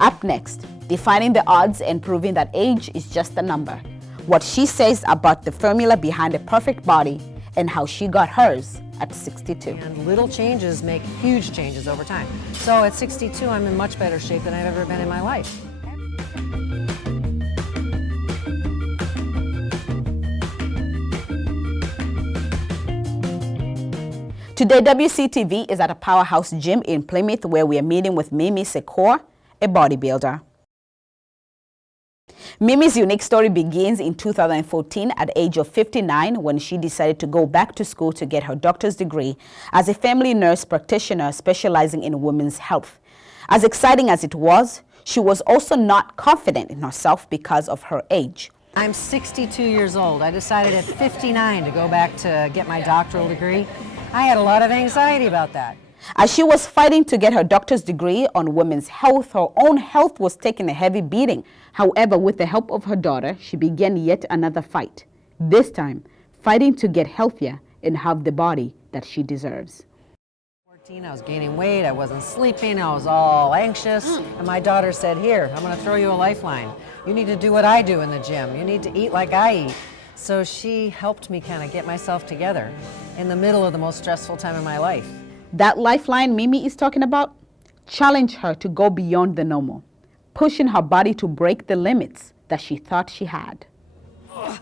Up next, defining the odds and proving that age is just a number. What she says about the formula behind a perfect body and how she got hers at 62. And little changes make huge changes over time. So at 62, I'm in much better shape than I've ever been in my life. Today, WCTV is at a powerhouse gym in Plymouth where we are meeting with Mimi Secor, a bodybuilder. Mimi's unique story begins in 2014 at the age of 59 when she decided to go back to school to get her doctor's degree as a family nurse practitioner specializing in women's health. As exciting as it was, she was also not confident in herself because of her age. I'm 62 years old. I decided at 59 to go back to get my doctoral degree. I had a lot of anxiety about that. As she was fighting to get her doctor's degree on women's health, her own health was taking a heavy beating. However, with the help of her daughter, she began yet another fight. This time, fighting to get healthier and have the body that she deserves. 14, I was gaining weight, I wasn't sleeping, I was all anxious, and my daughter said, "Here, I'm going to throw you a lifeline. You need to do what I do in the gym. You need to eat like I eat." So she helped me kind of get myself together in the middle of the most stressful time of my life. That lifeline Mimi is talking about challenged her to go beyond the normal, pushing her body to break the limits that she thought she had. Good.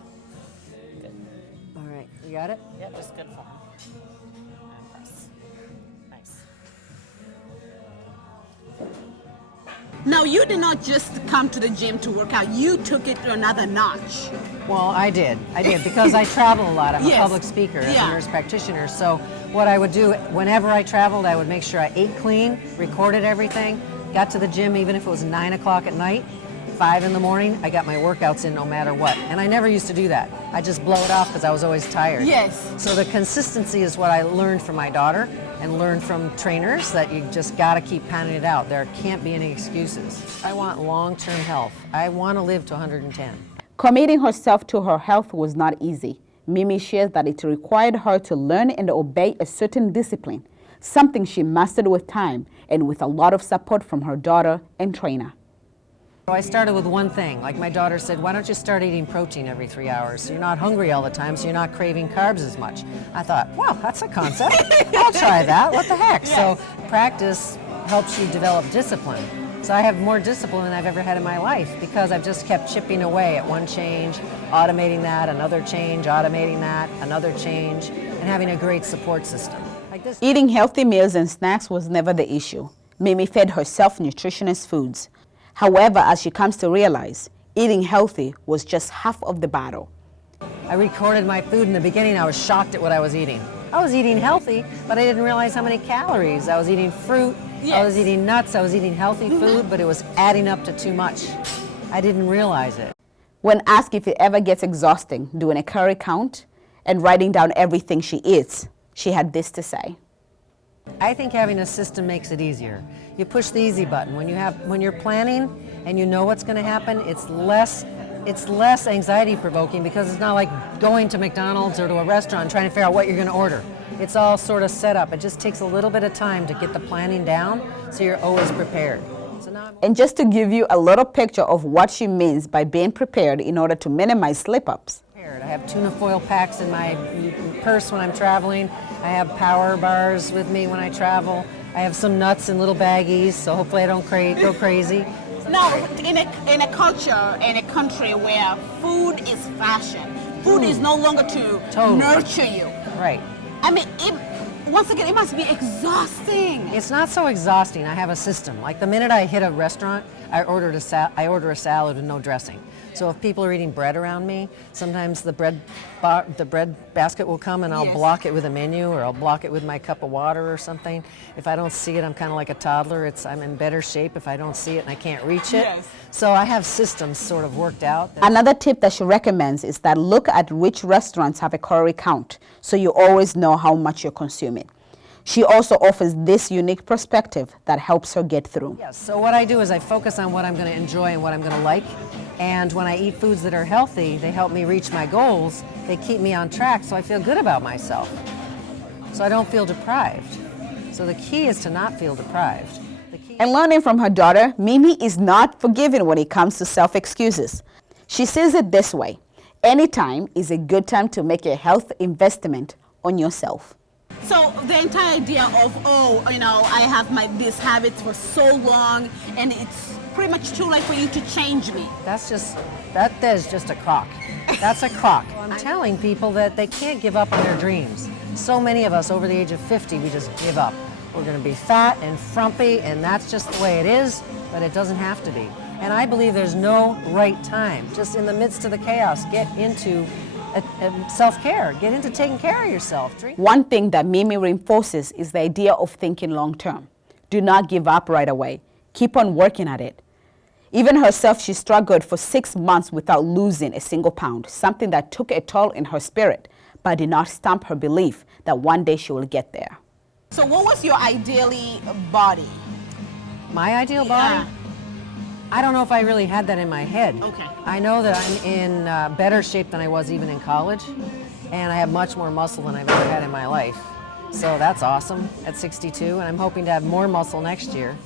All right, you got it? Yeah, just good form. And press. Nice. Now, you did not just come to the gym to work out. You took it to another notch. Well, I did because I travel a lot. I'm a Yes. public speaker, as a nurse practitioner. So what I would do, whenever I traveled, I would make sure I ate clean, recorded everything, got to the gym even if it was 9 o'clock at night, 5 in the morning, I got my workouts in no matter what. And I never used to do that. I just blow it off because I was always tired. Yes. So the consistency is what I learned from my daughter and learned from trainers, that you just got to keep pounding it out. There can't be any excuses. I want long-term health. I want to live to 110. Committing herself to her health was not easy. Mimi shares that it required her to learn and obey a certain discipline, something she mastered with time and with a lot of support from her daughter and trainer. So I started with one thing. Like my daughter said, why don't you start eating protein every 3 hours so you're not hungry all the time, so you're not craving carbs as much. I thought, wow, that's a concept. I'll try that. What the heck? Yes. So practice helps you develop discipline. So I have more discipline than I've ever had in my life because I've just kept chipping away at one change, automating that, another change, automating that, another change, and having a great support system. Like this. Eating healthy meals and snacks was never the issue. Mimi fed herself nutritious foods. However, as she comes to realize, eating healthy was just half of the battle. I recorded my food in the beginning. I was shocked at what I was eating. I was eating healthy, but I didn't realize how many calories. I was eating fruit, yes. I was eating nuts, I was eating healthy food, but it was adding up to too much. I didn't realize it. When asked if it ever gets exhausting doing a calorie count and writing down everything she eats, she had this to say. I think having a system makes it easier. You push the easy button. When you're planning and you know what's going to happen, it's less anxiety provoking because it's not like going to McDonald's or to a restaurant trying to figure out what you're going to order. It's all sort of set up. It just takes a little bit of time to get the planning down so you're always prepared. And just to give you a little picture of what she means by being prepared in order to minimize slip-ups. I have tuna foil packs in my purse when I'm traveling. I have power bars with me when I travel. I have some nuts in little baggies, so hopefully I don't go crazy. Now, in a culture, in a country where food is fashion, food is no longer to nurture you. Right. I mean, once again, it must be exhausting. It's not so exhausting. I have a system. Like the minute I hit a restaurant, I order a salad with no dressing. So if people are eating bread around me, sometimes the bread basket will come and I'll block it with a menu, or I'll block it with my cup of water or something. If I don't see it, I'm kind of like a toddler. I'm in better shape if I don't see it and I can't reach it. Yes. So I have systems sort of worked out. Another tip that she recommends is that look at which restaurants have a calorie count so you always know how much you're consuming. She also offers this unique perspective that helps her get through. Yes, so what I do is I focus on what I'm going to enjoy and what I'm going to like. And when I eat foods that are healthy, they help me reach my goals. They keep me on track, so I feel good about myself. So I don't feel deprived. So the key is to not feel deprived. The key And learning from her daughter, Mimi is not forgiving when it comes to self-excuses. She sees it this way: anytime is a good time to make a health investment on yourself. So the entire idea of, oh, you know, I have these habits for so long and it's pretty much too late for you to change me. That is just a crock. That's a crock. I'm telling people that they can't give up on their dreams. So many of us over the age of 50, we just give up. We're going to be fat and frumpy, and that's just the way it is, but it doesn't have to be. And I believe there's no right time. Just in the midst of the chaos, get into self-care. Get into taking care of yourself. One thing that Mimi reinforces is the idea of thinking long-term. Do not give up right away. Keep on working at it. Even herself, she struggled for 6 months without losing a single pound, something that took a toll in her spirit, but did not stamp her belief that one day she will get there. So what was your ideally body? My ideal body? Yeah. I don't know if I really had that in my head. Okay. I know that I'm in better shape than I was even in college, and I have much more muscle than I've ever had in my life. So that's awesome at 62, and I'm hoping to have more muscle next year.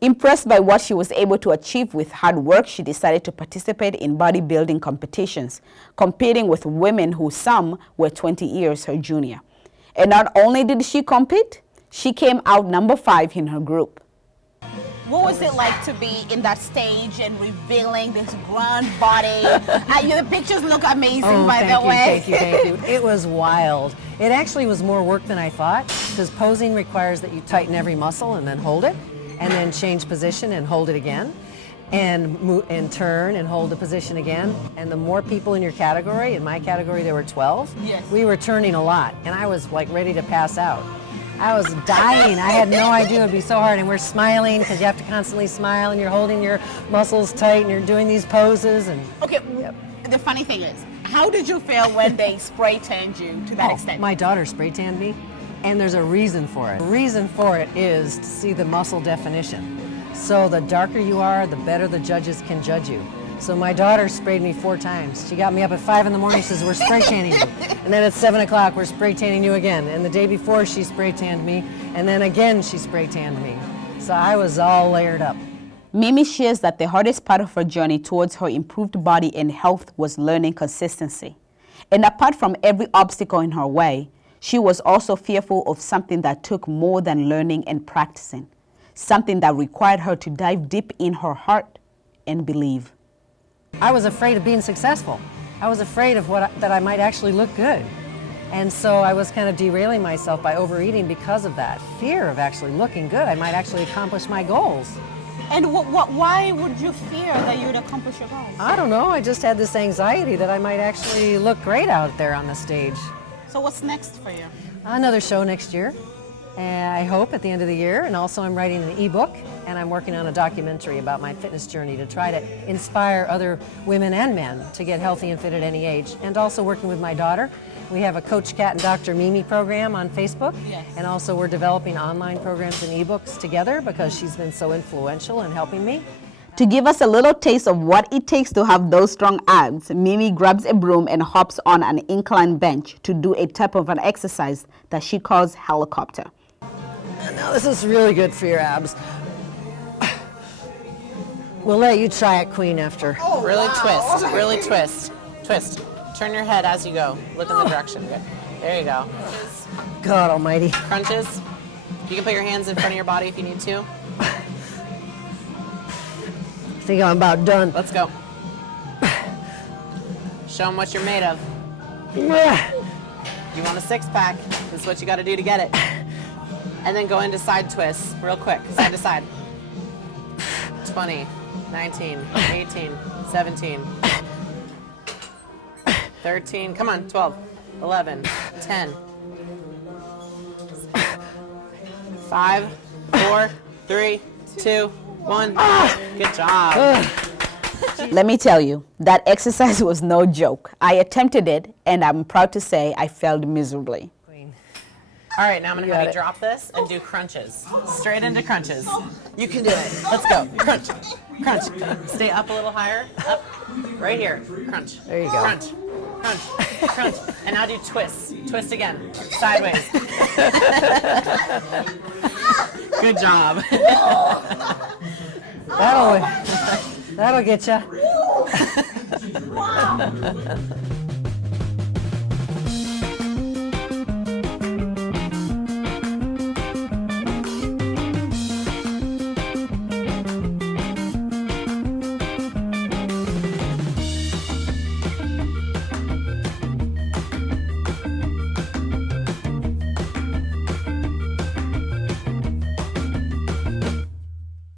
Impressed by what she was able to achieve with hard work, she decided to participate in bodybuilding competitions, competing with women who some were 20 years her junior. And not only did she compete, she came out number 5 in her group. What was it like to be in that stage and revealing this grand body? The pictures look amazing, by the way. Thank you. It was wild. It actually was more work than I thought, because posing requires that you tighten every muscle and then hold it, and then change position and hold it again, and move and turn and hold the position again. And the more people in your category, in my category there were 12, yes. We were turning a lot, and I was like ready to pass out. I was dying. I had no idea it would be so hard, and we're smiling because you have to constantly smile, and you're holding your muscles tight, and you're doing these poses. And okay, yep. The funny thing is, how did you feel when they spray tanned you to that extent? My daughter spray tanned me, and there's a reason for it. The reason for it is to see the muscle definition. So the darker you are, the better the judges can judge you. So my daughter sprayed me 4 times. She got me up at 5 in the morning, she says, we're spray tanning you. And then at 7 o'clock, we're spray tanning you again. And the day before, she spray tanned me, and then again, she spray tanned me. So I was all layered up. Mimi shares that the hardest part of her journey towards her improved body and health was learning consistency. And apart from every obstacle in her way, she was also fearful of something that took more than learning and practicing, something that required her to dive deep in her heart and believe. I was afraid of being successful. I was afraid of that I might actually look good. And so I was kind of derailing myself by overeating because of that fear of actually looking good. I might actually accomplish my goals. And why would you fear that you would accomplish your goals? I don't know. I just had this anxiety that I might actually look great out there on the stage. So what's next for you? Another show next year, and I hope at the end of the year. And also I'm writing an ebook, and I'm working on a documentary about my fitness journey to try to inspire other women and men to get healthy and fit at any age. And also working with my daughter. We have a Coach Kat and Dr. Mimi program on Facebook. Yes. And also we're developing online programs and ebooks together because she's been so influential in helping me. To give us a little taste of what it takes to have those strong abs, Mimi grabs a broom and hops on an incline bench to do a type of an exercise that she calls helicopter. Now this is really good for your abs. We'll let you try it, Queen, after. Oh, really twist, really twist. Twist. Turn your head as you go. Look in the direction. Good. There you go. God almighty. Crunches. You can put your hands in front of your body if you need to. I think I'm about done. Let's go. Show them what you're made of. You want a 6-pack. This is what you got to do to get it. And then go into side twists real quick. Side to side. 20, 19, 18, 17, 13, come on, 12, 11, 10, 5, 4, 3, 2, 1. Good job. Let me tell you, that exercise was no joke. I attempted it, and I'm proud to say I failed miserably. All right, now I'm going to have you drop this and do crunches. Straight into crunches. You can do it. Let's go. Crunch. Crunch. Stay up a little higher. Up. Right here. Crunch. There you go. Crunch. Crunch. Crunch. And now do twists. Twist again. Sideways. Good job. That'll get you.